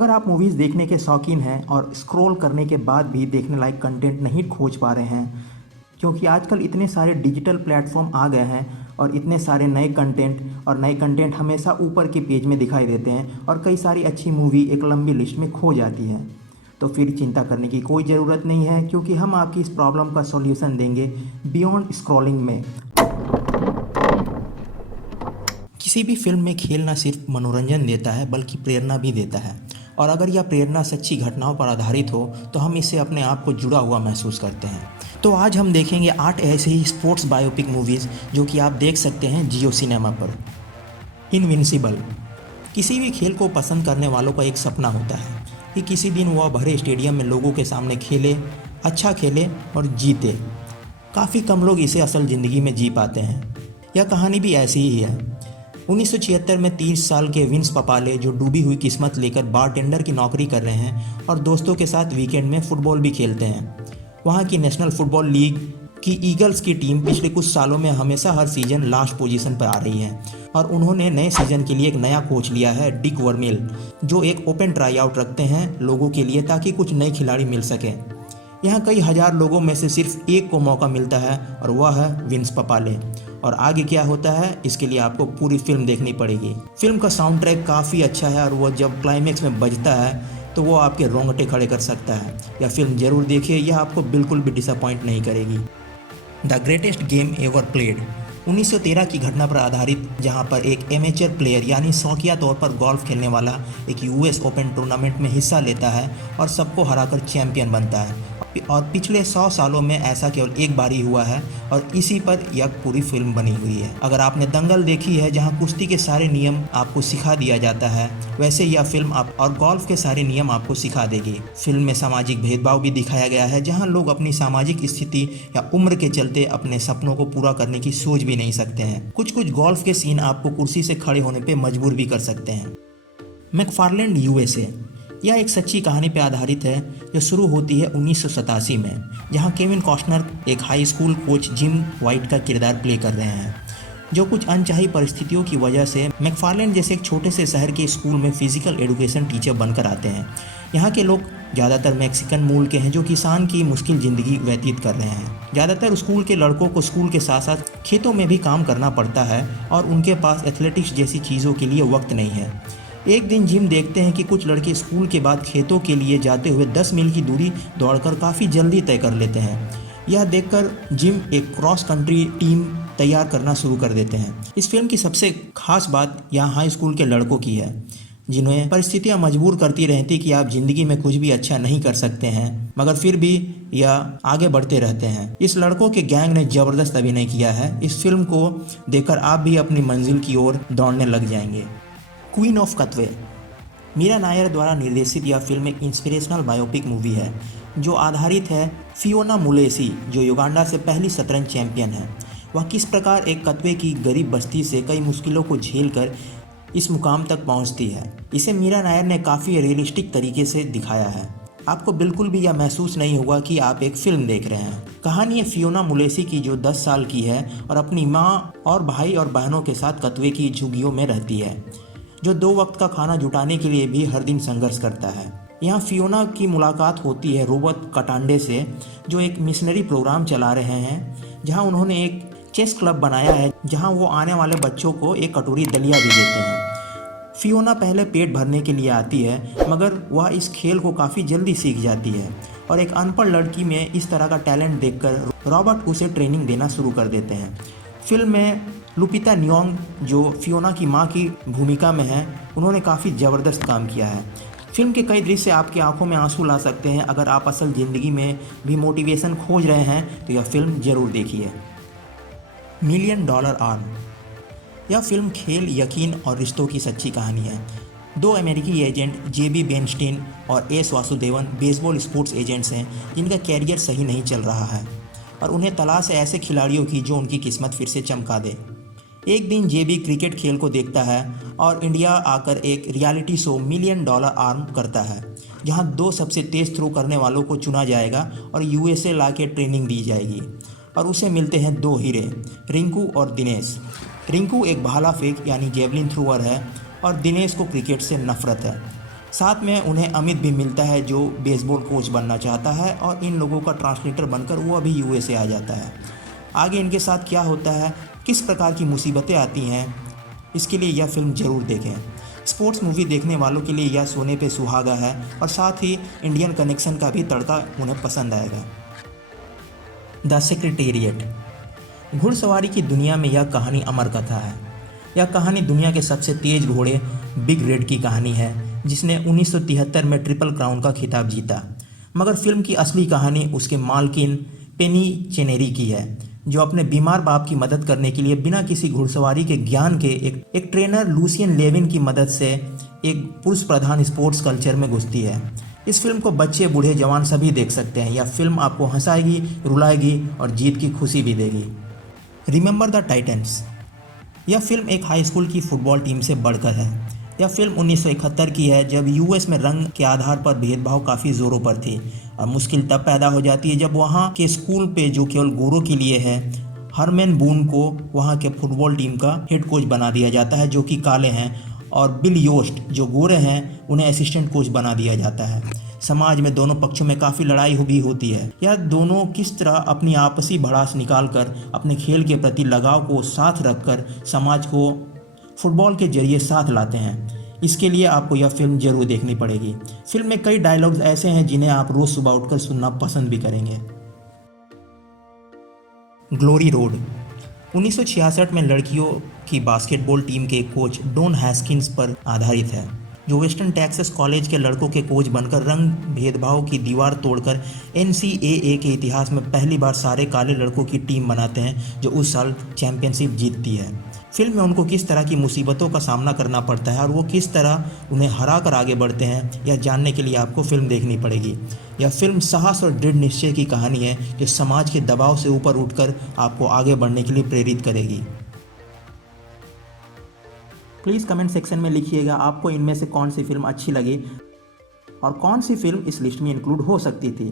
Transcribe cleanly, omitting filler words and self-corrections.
अगर आप मूवीज़ देखने के शौकीन हैं और स्क्रॉल करने के बाद भी देखने लायक कंटेंट नहीं खोज पा रहे हैं, क्योंकि आजकल इतने सारे डिजिटल प्लेटफॉर्म आ गए हैं और इतने सारे नए कंटेंट हमेशा ऊपर के पेज में दिखाई देते हैं और कई सारी अच्छी मूवी एक लंबी लिस्ट में खो जाती है। तो फिर चिंता करने की कोई ज़रूरत नहीं है, क्योंकि हम आपकी इस प्रॉब्लम का सॉल्यूशन देंगे बियॉन्ड स्क्रॉलिंग में। किसी भी फिल्म में खेल न सिर्फ मनोरंजन देता है बल्कि प्रेरणा भी देता है, और अगर यह प्रेरणा सच्ची घटनाओं पर आधारित हो तो हम इससे अपने आप को जुड़ा हुआ महसूस करते हैं। तो आज हम देखेंगे 8 ऐसे ही स्पोर्ट्स बायोपिक मूवीज़ जो कि आप देख सकते हैं जियो सिनेमा पर। इनविंसिबल। किसी भी खेल को पसंद करने वालों का एक सपना होता है कि किसी दिन वह भरे स्टेडियम में लोगों के सामने खेले, अच्छा खेले और जीते। काफ़ी कम लोग इसे असल ज़िंदगी में जी पाते हैं। यह कहानी भी ऐसी ही है। 1976 में 30 साल के विंस पपाले, जो डूबी हुई किस्मत लेकर बारटेंडर की नौकरी कर रहे हैं और दोस्तों के साथ वीकेंड में फुटबॉल भी खेलते हैं। वहाँ की नेशनल फुटबॉल लीग की ईगल्स की टीम पिछले कुछ सालों में हमेशा हर सीजन लास्ट पोजीशन पर आ रही है, और उन्होंने नए सीजन के लिए एक नया कोच लिया है, डिक वर्मेल, जो एक ओपन ट्राई आउट रखते हैं लोगों के लिए ताकि कुछ नए खिलाड़ी मिल सकें। यहाँ कई हज़ार लोगों में से सिर्फ एक को मौका मिलता है और वह है विंस पपाले। और आगे क्या होता है इसके लिए आपको पूरी फिल्म देखनी पड़ेगी। फिल्म का साउंड ट्रैक काफ़ी अच्छा है और वह जब क्लाइमेक्स में बजता है तो वो आपके रोंगटे खड़े कर सकता है। यह फिल्म जरूर देखिए, यह आपको बिल्कुल भी डिसअपॉइंट नहीं करेगी। The greatest game ever played. 1913 की घटना पर आधारित, जहां पर एक एमेचर प्लेयर यानी शौकिया तौर पर गोल्फ खेलने वाला एक यूएस ओपन टूर्नामेंट में हिस्सा लेता है और सबको हराकर चैंपियन बनता है। और पिछले 100 सालों में ऐसा केवल एक बार ही हुआ है और इसी पर यह पूरी फिल्म बनी हुई है। अगर आपने दंगल देखी है, जहां कुश्ती के सारे नियम आपको सिखा दिया जाता है, वैसे यह फिल्म आप और गोल्फ के सारे नियम आपको सिखा देगी। फिल्म में सामाजिक भेदभाव भी दिखाया गया है, जहां लोग अपनी सामाजिक स्थिति या उम्र के चलते अपने सपनों को पूरा करने की सोच भी नहीं सकते हैं। कुछ गोल्फ के सीन आपको कुर्सी से खड़े होने पर मजबूर भी कर सकते हैं। मैकफार्लैंड यूएसए। यह एक सच्ची कहानी पर आधारित है जो शुरू होती है 1987 में, जहां केविन कॉस्टनर एक high school coach gym white का किरदार प्ले कर रहे हैं, जो कुछ अनचाही परिस्थितियों की वजह से मैकफार्लैंड जैसे एक छोटे से शहर के स्कूल में फिजिकल एजुकेशन टीचर बनकर आते हैं। यहाँ के लोग ज़्यादातर मैक्सिकन मूल के हैं जो किसान की मुश्किल ज़िंदगी व्यतीत कर रहे हैं। ज़्यादातर स्कूल के लड़कों को स्कूल के साथ साथ खेतों में भी काम करना पड़ता है और उनके पास एथलेटिक्स जैसी चीज़ों के लिए वक्त नहीं है। एक दिन जिम देखते हैं कि कुछ लड़के स्कूल के बाद खेतों के लिए जाते हुए 10 मील की दूरी दौड़कर काफ़ी जल्दी तय कर लेते हैं। यह देखकर जिम एक क्रॉस कंट्री टीम तैयार करना शुरू कर देते हैं। इस फिल्म की सबसे खास बात यहाँ हाई स्कूल के लड़कों की है, जिन्हें परिस्थितियाँ मजबूर करती रहती कि आप ज़िंदगी में कुछ भी अच्छा नहीं कर सकते हैं, मगर फिर भी यह आगे बढ़ते रहते हैं। इस लड़कों के गैंग ने ज़बरदस्त अभिनय किया है। इस फिल्म को देखकर आप भी अपनी मंजिल की ओर दौड़ने लग जाएंगे। Queen of Katwe. Mira Nair द्वारा निर्देशित यह फिल्म एक इंस्पिरेशनल बायोपिक मूवी है जो आधारित है फियोना मुलेसी, जो युगांडा से पहली शतरंज चैंपियन है। वह किस प्रकार एक कथवे की गरीब बस्ती से कई मुश्किलों को झेलकर इस मुकाम तक पहुंचती है, इसे मीरा नायर ने काफ़ी रियलिस्टिक तरीके से दिखाया है। आपको बिल्कुल भी यह महसूस नहीं होगा कि आप एक फिल्म देख रहे हैं। कहानी है फियोना मुलेसी की, जो 10 साल की है और अपनी माँ और भाई और बहनों के साथ कथवे की झुग्गियों में रहती है, जो 2 वक्त का खाना जुटाने के लिए भी हर दिन संघर्ष करता है। यहाँ फियोना की मुलाकात होती है रॉबर्ट कटांडे से, जो एक मिशनरी प्रोग्राम चला रहे हैं, जहाँ उन्होंने एक चेस क्लब बनाया है, जहाँ वो आने वाले बच्चों को एक कटोरी दलिया भी देते हैं। फियोना पहले पेट भरने के लिए आती है, मगर वह इस खेल को काफ़ी जल्दी सीख जाती है और एक अनपढ़ लड़की में इस तरह का टैलेंट देखकर रॉबर्ट उसे ट्रेनिंग देना शुरू कर देते हैं। फिल्म में लुपिता न्योंग, जो फियोना की मां की भूमिका में है, उन्होंने काफ़ी ज़बरदस्त काम किया है। फिल्म के कई दृश्य आपकी आंखों में आंसू ला सकते हैं। अगर आप असल ज़िंदगी में भी मोटिवेशन खोज रहे हैं तो यह फिल्म ज़रूर देखिए। $1 मिलियन आर्म। यह फिल्म खेल, यकीन और रिश्तों की सच्ची कहानी है। 2 अमेरिकी एजेंट जेबी बेनस्टीन और S Vasudevan baseball sports agents हैं जिनका कैरियर सही नहीं चल रहा है और उन्हें तलाश है ऐसे खिलाड़ियों की जो उनकी किस्मत फिर से चमका दे। एक दिन जेबी क्रिकेट खेल को देखता है और इंडिया आकर एक रियलिटी शो $1 मिलियन आर्म करता है, जहां 2 सबसे तेज थ्रो करने वालों को चुना जाएगा और यूएसए ला के ट्रेनिंग दी जाएगी। और उसे मिलते हैं 2 हीरे, रिंकू और दिनेश। रिंकू एक भाला फेंक यानी जेवलिन थ्रोअर है और दिनेश को क्रिकेट से नफरत है। साथ में उन्हें अमित भी मिलता है जो बेसबॉल कोच बनना चाहता है और इन लोगों का ट्रांसलेटर बनकर वो अभी यूएसए आ जाता है। आगे इनके साथ क्या होता है, किस प्रकार की मुसीबतें आती हैं, इसके लिए यह फिल्म ज़रूर देखें। स्पोर्ट्स मूवी देखने वालों के लिए यह सोने पे सुहागा है और साथ ही इंडियन कनेक्शन का भी तड़का उन्हें पसंद आएगा। The secretariat. घुड़सवारी की दुनिया में यह कहानी अमर कथा है। यह कहानी दुनिया के सबसे तेज घोड़े बिग रेड की कहानी है, जिसने 1973 में ट्रिपल क्राउन का खिताब जीता। मगर फिल्म की असली कहानी उसके मालकिन पेनी चेनेरी की है, जो अपने बीमार बाप की मदद करने के लिए बिना किसी घुड़सवारी के ज्ञान के एक ट्रेनर लूसियन लेविन की मदद से एक पुरुष प्रधान स्पोर्ट्स कल्चर में घुसती है। इस फिल्म को बच्चे बूढ़े जवान सभी देख सकते हैं। यह फिल्म आपको हंसाएगी, रुलाएगी और जीत की खुशी भी देगी। Remember the titans. यह फिल्म एक हाई स्कूल की फुटबॉल टीम से बढ़कर है। यह फिल्म 1971 की है, जब यूएस में रंग के आधार पर भेदभाव काफ़ी ज़ोरों पर थी और मुश्किल तब पैदा हो जाती है जब वहाँ के स्कूल पे, जो केवल गोरों के लिए है, हरमैन बून को वहाँ के फुटबॉल टीम का हेड कोच बना दिया जाता है, जो कि काले हैं, और बिल योस्ट जो गोरे हैं उन्हें असिस्टेंट कोच बना दिया जाता है। समाज में दोनों पक्षों में काफ़ी लड़ाई भी होती है। यह दोनों किस तरह अपनी आपसी भड़ास निकालकर अपने खेल के प्रति लगाव को साथ रखकर समाज को फुटबॉल के जरिए साथ लाते हैं, इसके लिए आपको यह फिल्म जरूर देखनी पड़ेगी। फिल्म में कई डायलॉग्स ऐसे हैं जिन्हें आप रोज़ सुबह उठकर सुनना पसंद भी करेंगे। ग्लोरी रोड 1966 में लड़कियों की बास्केटबॉल टीम के कोच डॉन हैस्किंस पर आधारित है, जो वेस्टर्न टेक्सास कॉलेज के लड़कों के कोच बनकर रंग भेदभाव की दीवार तोड़कर एनसीएए के इतिहास में पहली बार सारे काले लड़कों की टीम बनाते हैं, जो उस साल चैंपियनशिप जीतती है। फिल्म में उनको किस तरह की मुसीबतों का सामना करना पड़ता है और वो किस तरह उन्हें हरा कर आगे बढ़ते हैं, यह जानने के लिए आपको फिल्म देखनी पड़ेगी। यह फिल्म साहस और दृढ़ निश्चय की कहानी है, जो समाज के दबाव से ऊपर उठकर आपको आगे बढ़ने के लिए प्रेरित करेगी। प्लीज़ कमेंट सेक्शन में लिखिएगा आपको इनमें से कौन सी फिल्म अच्छी लगी और कौन सी फिल्म इस लिस्ट में इंक्लूड हो सकती थी।